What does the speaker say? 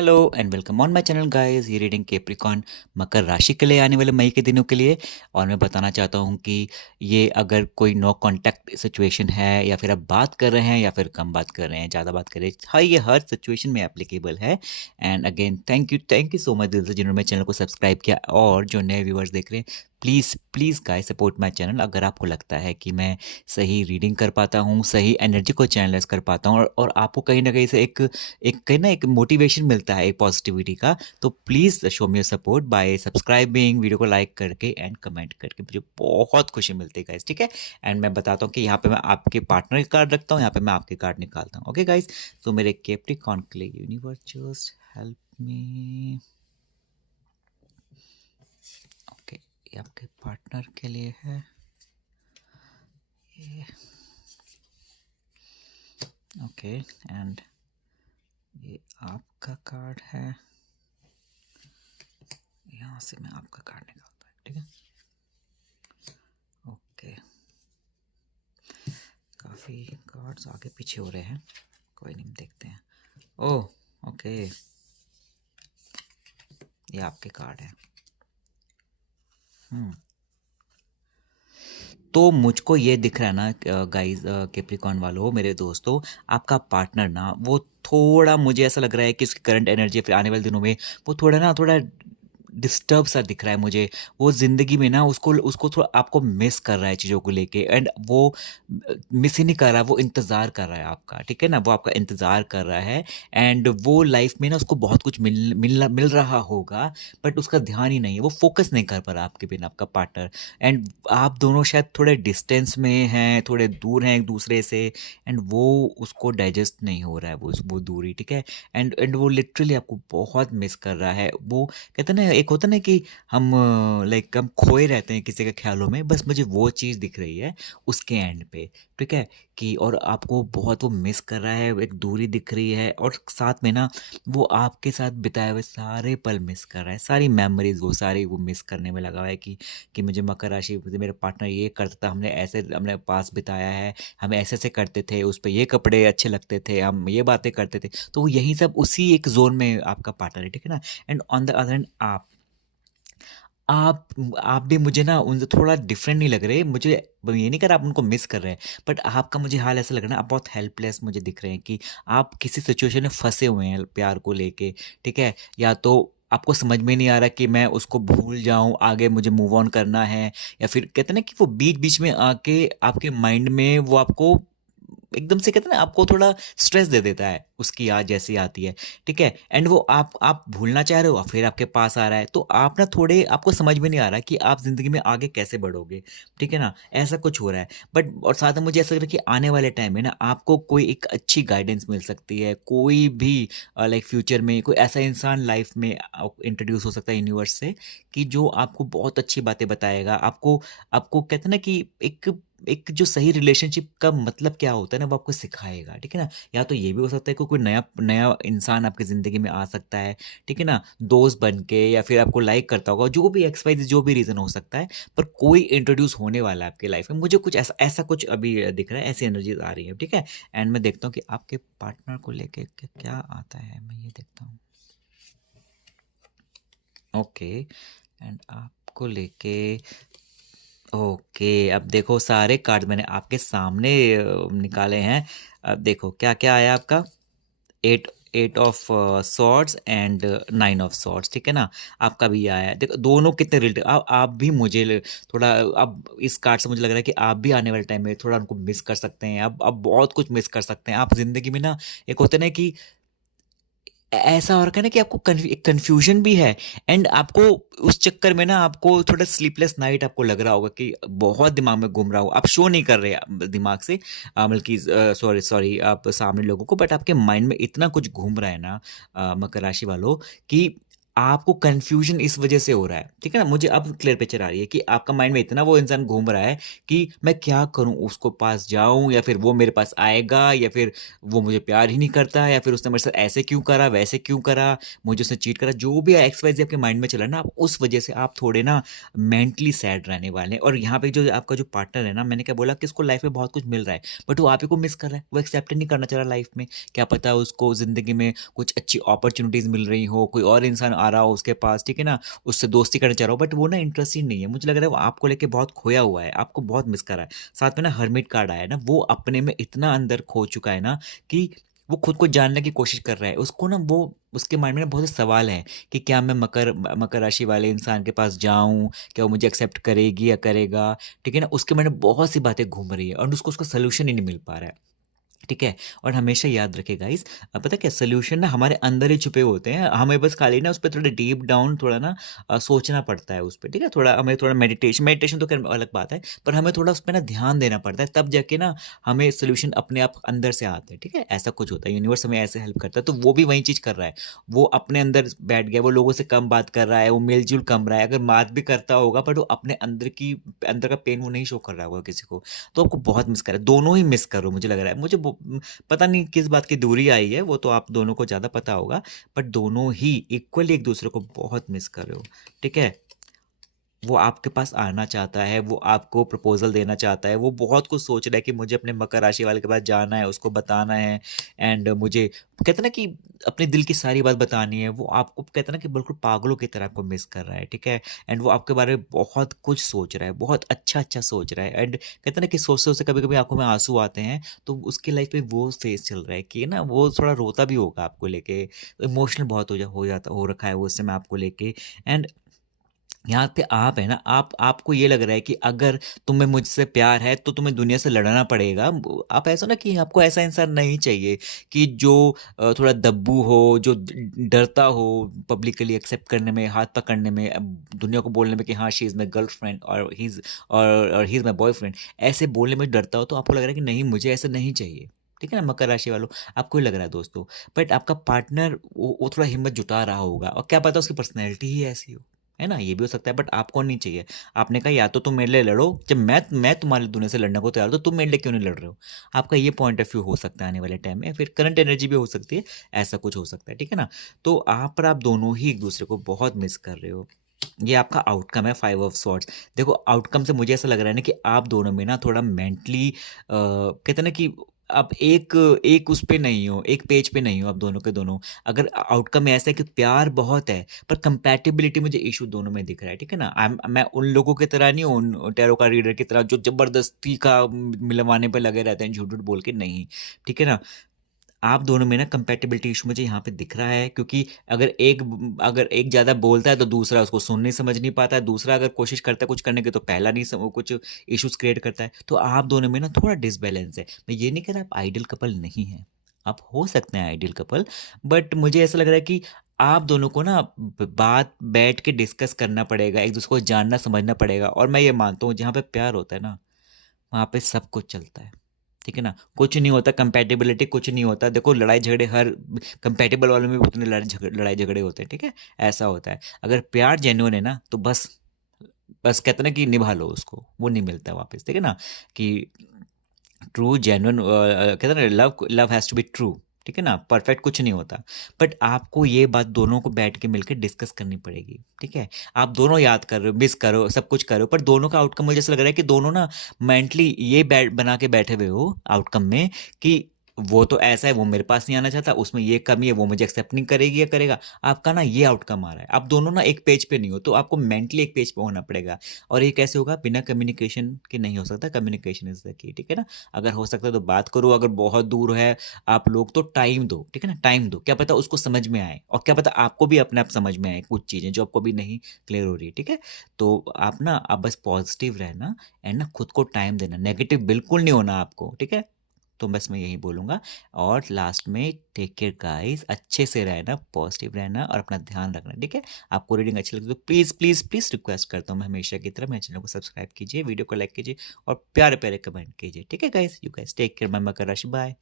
Hello and welcome on my channel guys. ये reading Capricorn मकर राशि के लिए आने वाले मई के दिनों के लिए। और मैं बताना चाहता हूँ कि ये अगर कोई नो कांटेक्ट सिचुएशन है या फिर आप बात कर रहे हैं या फिर कम बात कर रहे हैं, ज़्यादा बात कर रहे हैं, हाँ, ये हर सिचुएशन में एप्लीकेबल है। And again thank you so much दिल से जिन्होंने मेरे चैनल को सब्सक्राइब किया, और जो नए व्यूवर्स देख रहे हैं, please please guys support my channel. अगर आपको लगता है कि मैं सही रीडिंग कर पाता हूँ, सही एनर्जी को चैनलाइज कर पाता हूँ, और आपको कहीं ना कहीं से एक कहीं ना एक मोटिवेशन मिलता है, एक पॉजिटिविटी का, तो please show me your support bye subscribing, video को लाइक करके एंड कमेंट करके। मुझे बहुत खुशी मिलती है गाइस, ठीक है। एंड मैं बताता हूँ कि यहाँ पे मैं आपके पार्टनर के कार्ड रखता हूँ, यहाँ पे मैं आपके कार्ड निकालता हूँ। ओके गाइस, तो मेरे कैप्रिकॉर्न के लिए universe just help me. Okay, ये आपके पार्टनर के लिए है। ओके, एंड ये आपका कार्ड है। यहाँ से मैं आपका कार्ड निकालता हूँ, ठीक है। ओके, काफ़ी कार्ड्स आगे पीछे हो रहे हैं, कोई नहीं, देखते हैं। ओह, ओके, ये आपके कार्ड है। तो मुझको ये दिख रहा है ना गाइस, कैप्रिकॉर्न वालों, मेरे दोस्तों, आपका पार्टनर ना वो थोड़ा, मुझे ऐसा लग रहा है कि उसकी करंट एनर्जी फिर आने वाले दिनों में वो थोड़ा डिस्टर्ब सा दिख रहा है मुझे। वो ज़िंदगी में ना उसको उसको थोड़ा आपको मिस कर रहा है चीज़ों को लेके, एंड वो मिस ही नहीं कर रहा, वो इंतज़ार कर रहा है आपका, ठीक है ना? वो आपका इंतज़ार कर रहा है, एंड वो लाइफ़ में ना उसको बहुत कुछ मिल रहा होगा, बट उसका ध्यान ही नहीं है, वो फ़ोकस नहीं कर पा रहा आपके बिना, आपका पार्टनर। एंड आप दोनों शायद थोड़े डिस्टेंस में हैं, थोड़े दूर हैं एक-दूसरे से, एंड वो उसको डाइजेस्ट नहीं हो रहा है वो दूरी, ठीक है? एंड वो लिटरली आपको बहुत मिस कर रहा है। वो कहते हैं ना, एक होता है ना कि हम लाइक हम खोए रहते हैं किसी के ख़्यालों में, बस मुझे वो चीज़ दिख रही है उसके एंड पे, ठीक है? कि और आपको बहुत वो मिस कर रहा है, एक दूरी दिख रही है, और साथ में ना वो आपके साथ बिताए हुए सारे पल मिस कर रहा है, सारी मेमोरीज़ वो सारी वो मिस करने में लगा हुआ है कि मुझे मकर राशि, मुझे मेरा पार्टनर ये करता था, हमने पास बिताया है, हम ऐसे-ऐसे करते थे, उस पे ये कपड़े अच्छे लगते थे, हम ये बातें करते थे। तो वो यही सब उसी एक ज़ोन में आपका पार्टनर है, ठीक है ना? And on the other hand आप आप भी मुझे ना उनसे थोड़ा डिफरेंट नहीं लग रहे। मुझे ये नहीं कह रहा आप उनको मिस कर रहे हैं, बट आपका मुझे हाल ऐसा लग रहा है ना, आप बहुत हेल्पलेस मुझे दिख रहे हैं कि आप किसी सिचुएशन में फँसे हुए हैं प्यार को लेके, ठीक है? या तो आपको समझ में नहीं आ रहा कि मैं उसको भूल जाऊँ, आगे मुझे मूव ऑन करना है, या फिर कहते हैं ना कि वो बीच-बीच में आके आपके माइंड में वो आपको एकदम से, कहते हैं ना, आपको थोड़ा स्ट्रेस दे देता है, उसकी याद जैसी आती है, ठीक है? एंड वो आप भूलना चाह रहे हो, फिर आपके पास आ रहा है, तो आप ना थोड़े, आपको समझ में नहीं आ रहा कि आप ज़िंदगी में आगे कैसे बढ़ोगे, ठीक है ना? ऐसा कुछ हो रहा है। बट और साथ में मुझे ऐसा लग रहा है कि आने वाले टाइम में ना आपको कोई एक अच्छी गाइडेंस मिल सकती है, कोई भी लाइक फ्यूचर में कोई ऐसा इंसान लाइफ में इंट्रोड्यूस हो सकता है यूनिवर्स से, कि जो आपको बहुत अच्छी बातें बताएगा, आपको आपको कहते हैं ना कि एक एक जो सही रिलेशनशिप का मतलब क्या होता है ना, वो आपको सिखाएगा, ठीक है ना? या तो ये भी हो सकता है कि कोई नया नया इंसान आपकी ज़िंदगी में आ सकता है, ठीक है ना? दोस्त बन के, या फिर आपको लाइक करता होगा, जो भी एक्स वाई ज़ेड जो भी रीज़न हो सकता है, पर कोई इंट्रोड्यूस होने वाला है आपकी लाइफ में। मुझे कुछ ऐसा ऐसा कुछ अभी दिख रहा है, ऐसी एनर्जीज़ आ रही है, ठीक है? एंड मैं देखता हूँ कि आपके पार्टनर को लेके क्या आता है, मैं ये देखता हूँ। ओके, एंड आपको लेके ओके, अब देखो सारे कार्ड मैंने आपके सामने निकाले हैं। अब देखो क्या-क्या आया आपका? 8 8 of swords and 9 of swords, ठीक है ना? आपका भी ये आया है। देखो दोनों कितने रिलेटेड, आप भी मुझे थोड़ा, अब इस कार्ड से मुझे लग रहा है कि आप भी आने वाले टाइम में थोड़ा उनको मिस कर सकते हैं। अब बहुत कुछ मिस कर सकते हैं। आप ज़िंदगी में ना, एक होता है ना कि ऐसा हो रखा है ना कि आपको एक कन्फ्यूजन भी है, एंड आपको उस चक्कर में ना आपको थोड़ा स्लीपलेस नाइट आपको लग रहा होगा कि बहुत दिमाग में घूम रहा हो, आप शो नहीं कर रहे दिमाग से, बल्कि सॉरी सॉरी आप सामने लोगों को, बट आपके माइंड में इतना कुछ घूम रहा है ना, मकर राशि वालों, कि आपको कन्फ्यूज़न इस वज़ह से हो रहा है, ठीक है ना? मुझे अब क्लियर पिक्चर आ रही है कि आपका माइंड में इतना वो इंसान घूम रहा है कि मैं क्या करूँ? उसको पास जाऊँ या फिर वो मेरे पास आएगा या फिर वो मुझे प्यार ही नहीं करता या फिर उसने मेरे साथ ऐसे क्यों करा, वैसे क्यों करा, मुझे उसने चीट करा, जो भी एक्स वाई ज़ेड आपके माइंड में चल रहा है ना, आप उस वज़ह से आप थोड़े ना मेंटली सैड रहने वाले हैं। और यहाँ पे जो आपका जो पार्टनर है ना, मैंने क्या बोला कि उसको लाइफ़ में बहुत कुछ मिल रहा है, बट वो आप ही को मिस कर रहा है, वो एक्सेप्ट नहीं करना चाह रहा लाइफ़ में। क्या पता उसको ज़िंदगी में कुछ अच्छी अपॉर्च्युनिटीज़ मिल रही हो, कोई और इंसान आ रहा हो उसके पास, ठीक है ना? उससे दोस्ती करना चाह रहा हो, बट वो ना इंटरेस्टेड नहीं है। मुझे लग रहा है वो आपको लेके बहुत खोया हुआ है, आपको बहुत मिस कर रहा है। साथ में ना हर्मिट कार्ड आया है ना, वो अपने में इतना अंदर खो चुका है ना कि वो खुद को जानने की कोशिश कर रहा है। उसको ना वो उसके माइंड में ना बहुत से सवाल हैं कि क्या मैं मकर राशि वाले इंसान के पास जाऊँ? क्या वो मुझे एक्सेप्ट करेगी या करेगा? ठीक है ना? उसके माइंड में बहुत सी बातें घूम रही है और उसको उसका सॉल्यूशन ही नहीं मिल पा रहा है। ठीक है? और हमेशा याद रखें गाइज़ पता है क्या सॉल्यूशन ना हमारे अंदर ही छुपे होते हैं। हमें बस खाली ना उस पे थोड़ा डीप डाउन थोड़ा ना सोचना पड़ता है उस पे, ठीक है? थोड़ा हमें थोड़ा मेडिटेशन मेडिटेशन तो ख़ैर अलग बात है, पर हमें थोड़ा उस पे ना ध्यान देना पड़ता है, तब जाके ना हमें सॉल्यूशन अपने आप अंदर से आते हैं, ठीक है? ऐसा कुछ होता है, यूनिवर्स हमें ऐसे हेल्प करता है, तो वो भी वही चीज़ कर रहा है। वो अपने अंदर बैठ गया, वो लोगों से कम बात कर रहा है, वो मेल-जोल कम रहा है, अगर बात भी करता होगा बट वो अपने अंदर का पेन वो नहीं शो कर रहा होगा किसी को, तो आपको बहुत मिस कर रहा है। दोनों ही मिस कर रहे हो मुझे लग रहा है। मुझे पता नहीं किस बात की दूरी आई है, वो तो आप दोनों को ज़्यादा पता होगा, बट दोनों ही इक्वली एक-दूसरे को बहुत मिस कर रहे हो, ठीक है? वो आपके पास आना चाहता है, वो आपको प्रपोज़ल देना चाहता है, वो बहुत कुछ सोच रहा है कि मुझे अपने मकर राशि वाले के पास जाना है, उसको बताना है एंड मुझे कहते हैं ना कि अपने दिल की सारी बात बतानी है, वो आपको कहते हैं ना कि बिल्कुल पागलों की तरह आपको मिस कर रहा है, ठीक है? एंड वो आपके बारे में बहुत कुछ सोच रहा है, बहुत अच्छा-अच्छा सोच रहा है एंड कहते हैं ना कि सोचते-सोचते कभी-कभी आँखों में आँसू आते हैं, तो उसकी लाइफ़ में वो फ़ेज़ चल रहा है कि ना वो थोड़ा रोता भी होगा आपको लेके, इमोशनल बहुत हो रखा है वो उस समय आपको लेके एंड यहाँ पे आप है ना, आप आपको ये लग रहा है कि अगर तुम्हें मुझसे प्यार है, तो तुम्हें दुनिया से लड़ना पड़ेगा। ब आप ऐसा ना कि आपको ऐसा इंसान नहीं चाहिए कि जो थोड़ा दब्बू हो, जो डरता हो पब्लिकली एक्सेप्ट करने में, हाथ पकड़ने में, दुनिया को बोलने में कि हाँ, शी इज़ माई गर्लफ्रेंड और ही इज़ माई बॉयफ्रेंड। ऐसे बोलने में डरता हो, तो आपको लग रहा है कि नहीं, मुझे ऐसा नहीं चाहिए। ठीक है ना? मकर राशि वालों, आपको ही लग रहा है दोस्तों। बट आपका पार्टनर वो थोड़ा हिम्मत जुटा रहा होगा और क्या पता उसकी पर्सनैलिटी ही ऐसी हो। है ना? ये भी हो सकता है बट आपको नहीं चाहिए। आपने कहा या तो तुम मेरे लिए लड़ो, जब मैं तुम्हारी दुनिया से लड़ने को तैयार हूँ, तो तुम मेरे लिए क्यों नहीं लड़ रहे हो? आपका ये पॉइंट ऑफ व्यू हो सकता है आने वाले टाइम में या फिर करंट एनर्जी भी हो सकती है, ऐसा कुछ हो सकता है, ठीक है ना? तो आप दोनों ही एक-दूसरे को बहुत मिस कर रहे हो। ये आपका आउटकम है 5 ऑफ स्वॉर्ड्स। देखो आउटकम से मुझे ऐसा लग रहा है ना कि आप दोनों में ना थोड़ा मेंटली कहते हैं ना कि आप एक एक उस पे नहीं हो, एक पेज पे नहीं हो आप दोनों के दोनों। अगर आउटकम ऐसा है कि प्यार बहुत है, पर कंपैटिबिलिटी मुझे इश्यू दोनों में दिख रहा है, ठीक है ना? मैं उन लोगों की तरह नहीं हूँ, उन टैरो कार्ड रीडर की तरह जो ज़बरदस्ती का मिलवाने पे लगे रहते हैं झूठ-वूठ बोल के, नहीं। ठीक है ना? आप दोनों में ना कंपैटिबिलिटी इश्यू मुझे यहाँ पे दिख रहा है क्योंकि अगर एक ज़्यादा बोलता है तो दूसरा उसको सुन नहीं समझ नहीं पाता है, दूसरा अगर कोशिश करता है कुछ करने की तो पहला नहीं सम कुछ इश्यूज़ क्रिएट करता है। तो आप दोनों में ना थोड़ा डिसबैलेंस है। मैं ये नहीं कह रहा आप आइडियल कपल नहीं हैं। आप हो सकते हैं आइडियल कपल बट मुझे ऐसा लग रहा है कि आप दोनों को ना ब बात बैठ के डिस्कस करना पड़ेगा, एक-दूसरे को जानना समझना पड़ेगा और मैं ये मानता हूँ जहाँ पे प्यार होता है ना, वहाँ पे सब कुछ चलता है। ठीक है ना? कुछ नहीं होता कंपैटिबिलिटी कुछ नहीं होता। देखो लड़ाई-झगड़े हर कंपैटिबल वालों में भी उतने लड़ाई-झगड़े होते हैं, ठीक है? ऐसा होता है। अगर प्यार जेन्युइन है ना, तो बस कहते हैं ना कि निभा लो उसको, वो नहीं मिलता वापस, ठीक है ना? कि ट्रू जेन्युइन कहते हैं ना love love has to be true, ठीक है ना? परफेक्ट कुछ नहीं होता। बट आपको ये बात दोनों को बैठ के मिलके डिस्कस करनी पड़ेगी, ठीक है? आप दोनों याद कर रहे हो, मिस कर रहे हो, सब कुछ कर रहे हो, पर दोनों का आउटकम मुझे ऐसा लग रहा है कि दोनों ना मेंटली ये बैठ बना के बैठे हुए हो आउटकम में कि वो तो ऐसा है, वो मेरे पास नहीं आना चाहता, उसमें ये कमी है, वो मुझे एक्सेप्ट नहीं करेगी या करेगा। आपका ना ये आउटकम आ रहा है। आप दोनों ना एक पेज पे नहीं हो, तो आपको मेंटली एक पेज पे होना पड़ेगा और ये कैसे होगा? बिना कम्युनिकेशन के नहीं हो सकता, कम्युनिकेशन इज़ द की, ठीक है ना? अगर हो सकता है तो बात करो, अगर बहुत दूर है आप लोग तो टाइम दो, ठीक है ना? टाइम दो, क्या पता उसको समझ में आए और क्या पता आपको भी अपने आप समझ में आए कुछ चीज़ें जो आपको अभी नहीं क्लियर हो रही है, ठीक है? तो आप बस पॉज़िटिव रहना एंड ना खुद को टाइम देना, नेगेटिव बिल्कुल नहीं होना आपको, ठीक है? तो बस मैं यही बोलूँगा और लास्ट में टेक केयर गाइज़ अच्छे से रहना, पॉज़िटिव रहना और अपना ध्यान रखना, ठीक है? आपको रीडिंग अच्छी लगी तो प्लीज़, प्लीज़, प्लीज़ रिक्वेस्ट करता हूँ मैं हमेशा की तरह मेरे चैनल को सब्सक्राइब कीजिए, वीडियो को लाइक कीजिए और प्यारे-प्यारे कमेंट कीजिए, ठीक है guys? You guys take care, मैं मकर राशि, बाय।